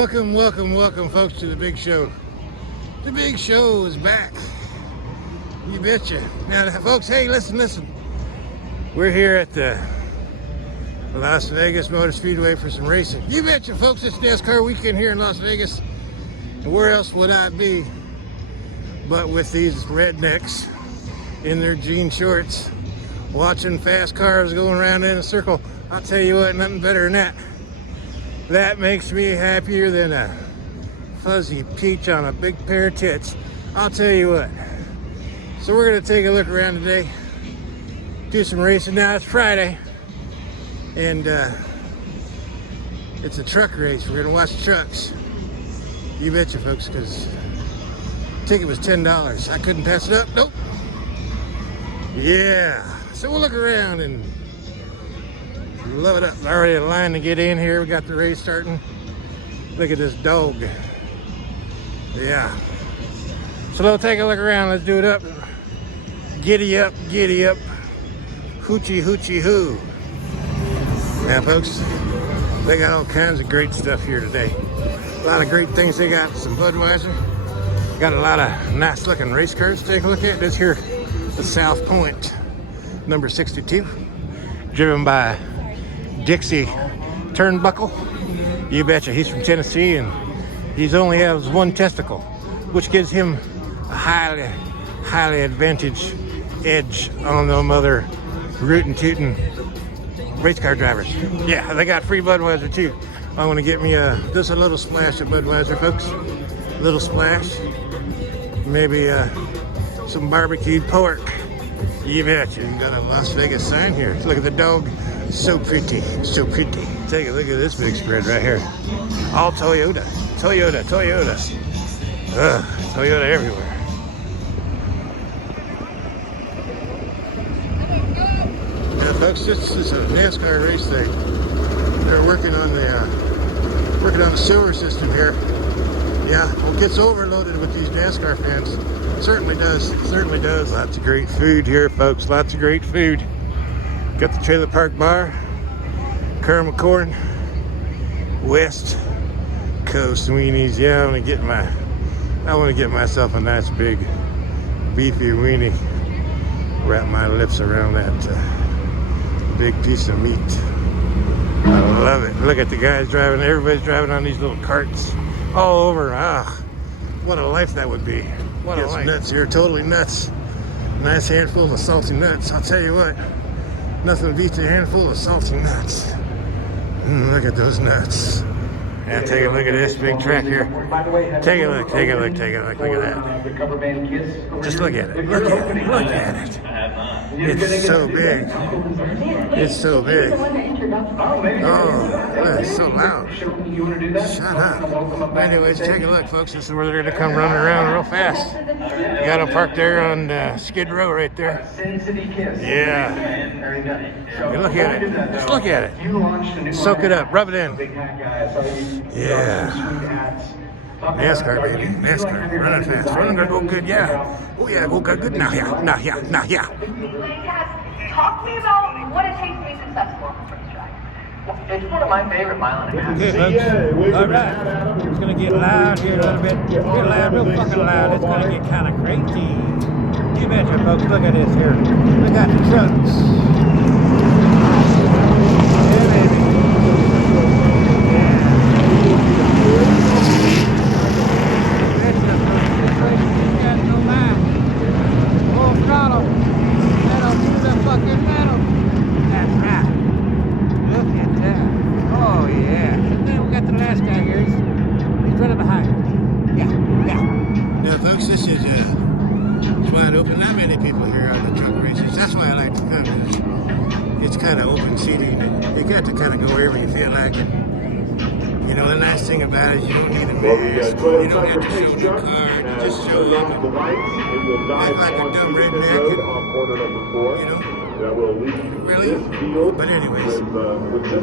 Welcome, welcome, welcome, folks, to the big show. The big show is back. You betcha. Now, folks, hey, listen. We're here at the Las Vegas Motor Speedway for some racing. You betcha, folks. It's NASCAR weekend here in Las Vegas. And where else would I be but with these rednecks in their jean shorts, watching fast cars going around in a circle. I'll tell you what, nothing better than that. That makes me happier than a fuzzy peach on a big pair of tits. I'll tell you what. So we're gonna take a look around today, do some racing. Now it's Friday, and it's a truck race. We're gonna watch trucks. You betcha, folks, because the ticket was $10. I couldn't pass it up. Nope. Yeah. So we'll look around and love it up. Already a line to get in here. We got the race starting. Look at this dog. Yeah. So we'll take a look around. Let's do it up. Giddy up, giddy up. Hoochie, hoochie, hoo. Now, folks, they got all kinds of great stuff here today. A lot of great things they got. Some Budweiser. Got a lot of nice looking race cars to take a look at. This here, the South Point, number 62. Driven by Dixie Turnbuckle. You betcha. He's from Tennessee, and he's only has one testicle, which gives him a highly advantage edge on them other rootin' tootin' race car drivers. Yeah, they got free Budweiser too. I'm gonna get me just a little splash of Budweiser, folks. A little splash. Maybe some barbecued pork. You betcha. You got a Las Vegas sign here. Look at the dog. So pretty, so pretty. Take a look at this big spread right here. All Toyota, Toyota, Toyota. Toyota everywhere. Now, folks, this is a NASCAR race thing. They're working on the sewer system here. Yeah, well, it gets overloaded with these NASCAR fans. Certainly does, certainly does. Lots of great food here, folks. Lots of great food. Got the Trailer Park Bar, caramel corn, West Coast weenies. Yeah, I want to get myself a nice big beefy weenie. Wrap my lips around that big piece of meat. I love it. Look at the guys driving. Everybody's driving on these little carts all over. Ah, what a life that would be. What a life. Nuts here, totally nuts. Nice handful of salty nuts. I'll tell you what. Nothing beats a handful of salty nuts. Look at those nuts. Yeah, take a look at this big track here. Take a look, take a look, take a look. Look at that. Just look at it. Look at it. Look at it. It's so big. It's so big. Oh, it's so loud. Shut up. Anyways, take a look, folks. This is where they're going to come running around real fast. You got them parked there on Skid Row right there. Yeah. Hey, look at it. Just look at it. Soak it up. Rub it in. Yeah. NASCAR, baby. NASCAR. Running fast. Running good. Go good. Yeah. Oh, yeah. Go good. Now, yeah. Now, yeah. Now, yeah. Talk to me about what it takes to be successful on this racetrack. It's one of my favorite mile and a half. Okay, folks. All right. It's going to get loud here a little bit. Get loud, real fucking loud. It's going to get kind of crazy. You betcha, folks. Look at this here. We got the trucks. Yeah, baby. Kind of open seating. You got to kind of go wherever you feel like it. You know, the nice thing about it is you don't need a mask. You don't have to show your card. You just show up and act like a dumb redneck. You know? Really? But anyways,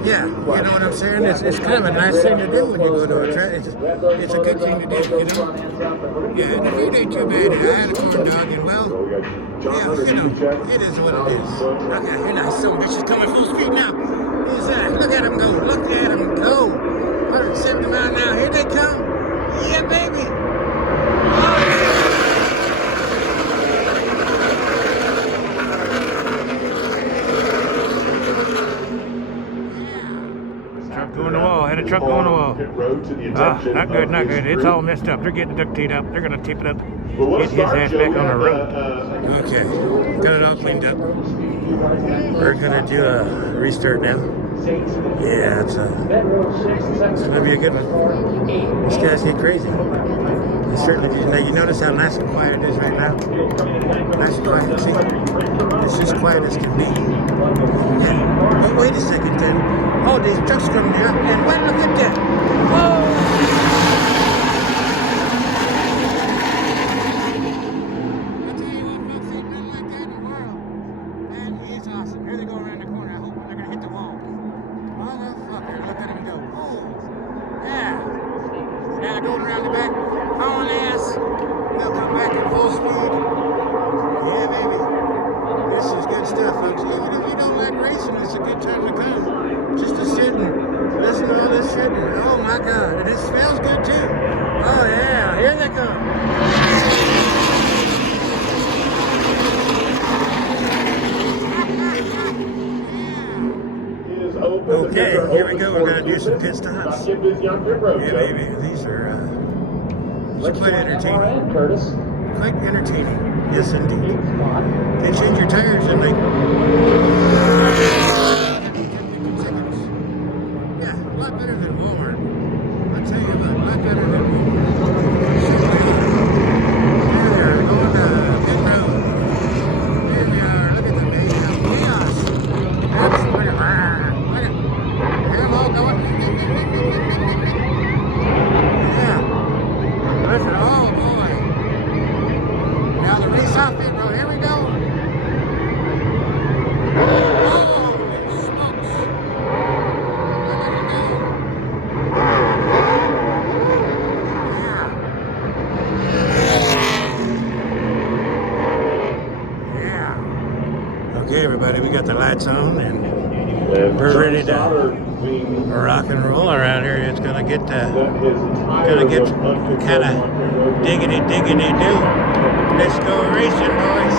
yeah, you know what I'm saying? It's kind of a nice thing to do when you go to a track. It's a good thing to do, you know? Yeah, and the food ain't too bad. I had a corn dog and well, yeah, you know, it is what it is. Look at him, that son of a bitch is coming full speed now. He's look at him go, look at him go. 170 miles an hour. Here they come. Yeah, baby. Truck going to the wall. Had a truck going to the wall. Ah, not good, not good. It's all messed up. They're getting the duct tape up. They're going to tape it up. Get his ass back on the road. Okay, got it all cleaned up. We're going to do a restart now. Yeah, it's going to be a good one. These guys get crazy. They certainly do. Now, you notice how nice and quiet it is right now? Nice and quiet. See? It's just quiet as can be. Yeah. Oh, wait a second then. Oh, these trucks coming here. And wait, look at that. Whoa! I tell you what, folks, ain't nothing like that in the world. Man, it's awesome. Here they go around the corner. I hope they're going to hit the wall. Motherfucker, look at him go. Oh, yeah. Now they're going around the back, hauling ass. They'll come back at full speed. Yeah, baby. This is good stuff, folks. Even if you don't like racing, it's a good time to come. Just to sit and listen to all this shit. And, oh, my God. And it smells good, too. Oh, yeah. Here they come. Okay, here we go. We're going to do some pit stops. Yeah, baby. These are quite entertaining. Quite entertaining. Yes, indeed. They change your tires in like 10 seconds. Yeah, a lot better than Walmart. I'll tell you what, a lot better than Walmart. There they are, going to pit road. There we are. Look at the chaos. Absolutely. Yeah. Listen, oh boy. Now the race off pit road. Here we go. Holy smokes. Look at him go. Yeah. Yeah. Okay, everybody, we got the lights on and we're ready to rock and roll around here. It's gonna get kind of diggity do. Let's go racing, boys.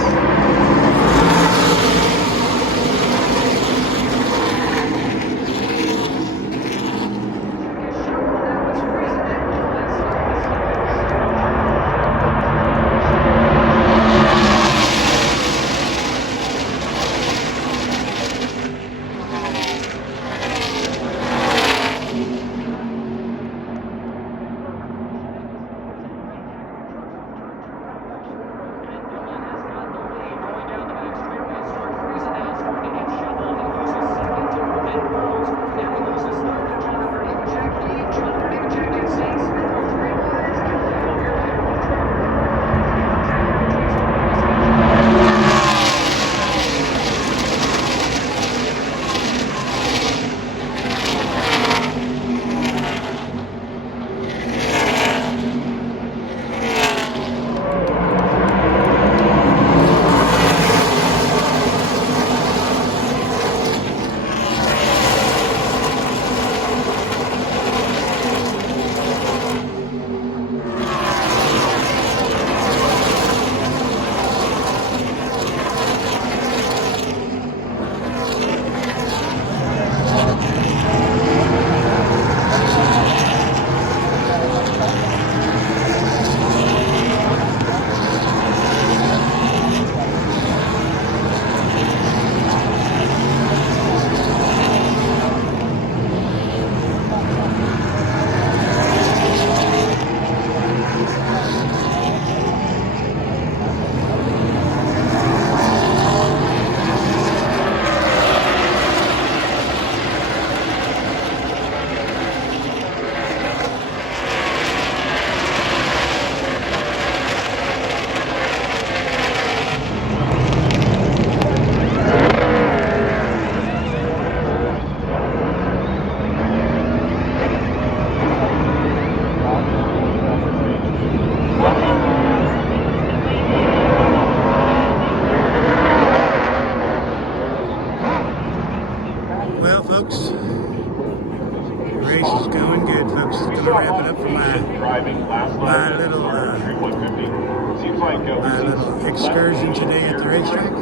excursion today at the racetrack.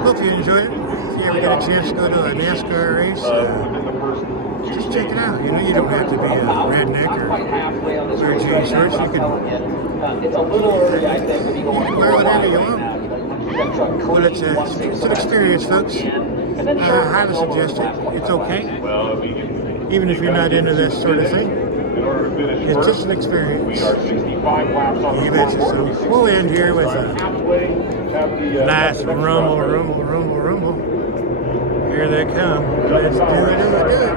Hope you enjoyed it. If you ever get a chance to go to a Nascar race, just check it out. You know, you don't have to be a redneck or wear jean shorts. You can wear whatever you want. But it's an experience, folks. I highly suggest it. It's okay. Even if you're not into this sort of thing. It's just an experience. You betcha. So we'll end here with a nice rumble, rumble, rumble, rumble. Here they come. Let's do it, let's do it.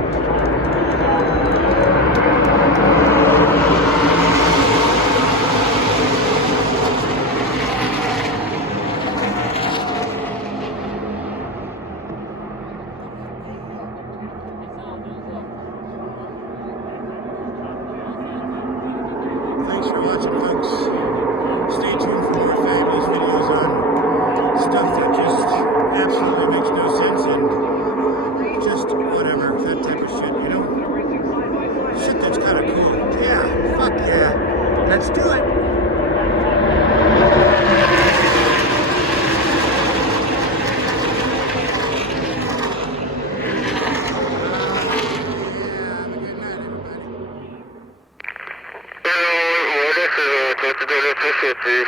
Thanks for watching, folks. Stay tuned for more fabulous videos on stuff that just absolutely makes no sense and just whatever, that type of shit, you know? Shit that's kind of cool. Yeah, fuck yeah. Let's do it. This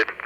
is